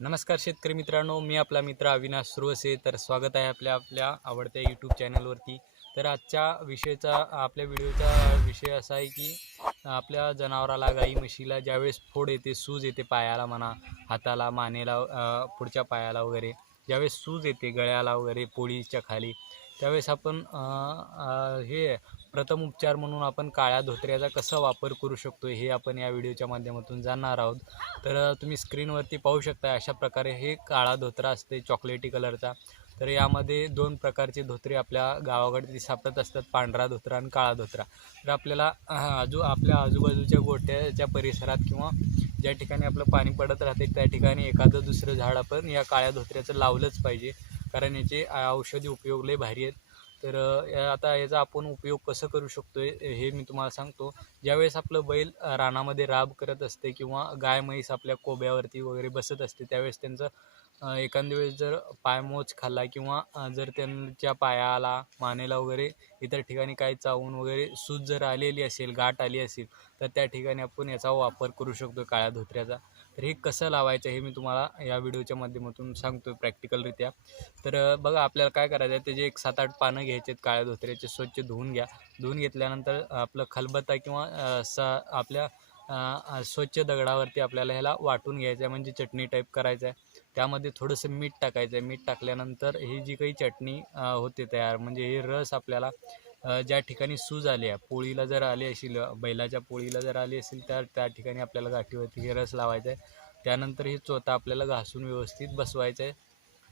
नमस्कार शेतकरी मित्रांनो मी आपला मित्र अविनाश सुरवसे. तर स्वागत आहे आपल्या आपल्या आवडत्या यूट्यूब चॅनलवरती तर आजच्या विषयाचा आपल्या व्हिडिओचा विषय असा आहे की आपल्या जनावराला गाई म्हशीला ज्यावेळेस फोड येते सूज येते पायाला म्हणा हाताला मानेला पुढच्या पायाला वगैरे ज्यावेळेस सूज येते गळ्याला वगैरे पोळीच्या खाली त्यावेळेस आपण हे प्रथम उपचार म्हणून आपण काळ्या धोत्र्याचा कसा वापर करू शकतो हे आपण या व्हिडिओच्या माध्यमातून जाणणार आहोत. तर तुम्ही स्क्रीनवरती पाहू शकता अशा प्रकारे हे काळा धोत्रा असते चॉकलेटी कलरचा. तर यामध्ये दोन प्रकारचे धोत्रे आपल्या गावाकडे सापडत असतात पांढरा धोत्रा आणि काळा धोत्रा. तर आपल्याला आजू आपल्या आजूबाजूच्या गोट्याच्या परिसरात किंवा ज्या ठिकाणी आपलं पाणी पडत राहते त्या ठिकाणी एखादं दुसरं झाड आपण या काळ्या धोत्र्याचं लावलंच पाहिजे. कारण याचे औषधी उपयोग लय भारी आहेत. तर या- आता याचा आपण उपयोग कसं करू शकतो हे मी तुम्हाला सांगतो. ज्यावेळेस आपलं बैल रानामध्ये राब करत असते किंवा गाय म्हैस आपल्या कोब्यावरती वगैरे बसत असते त्यावेळेस त्यांचं एखाद्या वेळेस जर पायमोच खाल्ला किंवा जर त्यांच्या पायाला मानेला वगैरे इतर ठिकाणी काही चावून वगैरे सूज जर आलेली असेल गाठ आली असेल तर त्या ठिकाणी आपण याचा वापर करू शकतो काळ्या धोत्र्याचा. तर हे कसं लावायचं हे मी तुम्हाला या व्हिडिओच्या माध्यमातून सांगतो प्रॅक्टिकलरित्या. तर बघा आपल्याला काय करायचं आहे त्याचे एक सात आठ पानं घ्यायचे आहेत काळ्या धोत्र्याचे स्वच्छ धुवून घ्या. धुवून घेतल्यानंतर आपलं खलबत्ता किंवा स सा आपल्या स्वच्छ दगडावरती आपल्याला ह्याला वाटून घ्यायचं आहे म्हणजे चटणी टाईप करायचं आहे त्यामध्ये थोडंसं मीठ टाकायचं आहे मीठ टाकल्यानंतर ही जी काही चटणी होते तयार म्हणजे हे रस आपल्याला ज्या ठिकाणी सूज आली आहे पोळीला जर आली असेल बैलाच्या पोळीला जर आली असेल तर त्या ठिकाणी आपल्याला गाठीवरती हे रस लावायचं आहे त्यानंतर हे चोथा आपल्याला घासून व्यवस्थित बसवायचं आहे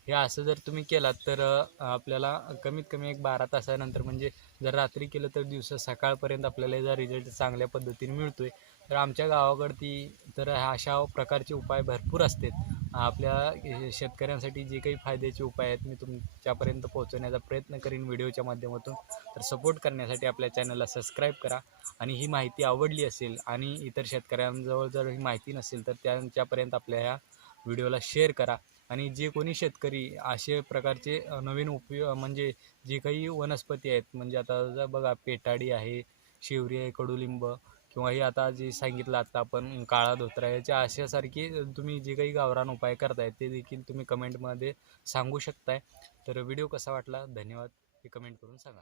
हे असं जर तुम्ही केलात तर आपल्याला कमीत कमी एक बारा तासानंतर म्हणजे जर रात्री केलं तर दिवसा सकाळपर्यंत आपल्याला याचा रिझल्ट चांगल्या पद्धतीने मिळतो आहे तर आमच्या गावाकडती तर ह्या अशा प्रकारचे उपाय भरपूर असतात. आपल्या शेतकऱ्यांसाठी जे काही फायद्याचे उपाय आहेत मी तुमच्यापर्यंत पोहोचवण्याचा प्रयत्न करीन व्हिडिओच्या माध्यमातून. तर सपोर्ट करण्यासाठी आपल्या चॅनलला सबस्क्राईब करा आणि ही माहिती आवडली असेल आणि इतर शेतकऱ्यांजवळ जर ही माहिती नसेल तर त्यांच्यापर्यंत आपल्या ह्या व्हिडिओला शेअर करा. आणि जे कोणी शेतकरी असे प्रकारचे नवीन उपयोग म्हणजे जे काही वनस्पती आहेत म्हणजे आता जर बघा पेटाडी आहे शिवरी आहे कडुलिंब किंवा हे आता जे सांगितलं आता आपण काळा धोत्रा याच्या अशासारखी तुम्ही जे काही गावरान उपाय करताय ते देखील तुम्ही कमेंटमध्ये सांगू शकताय. तर व्हिडिओ कसा वाटला? धन्यवाद. हे कमेंट करून सांगा.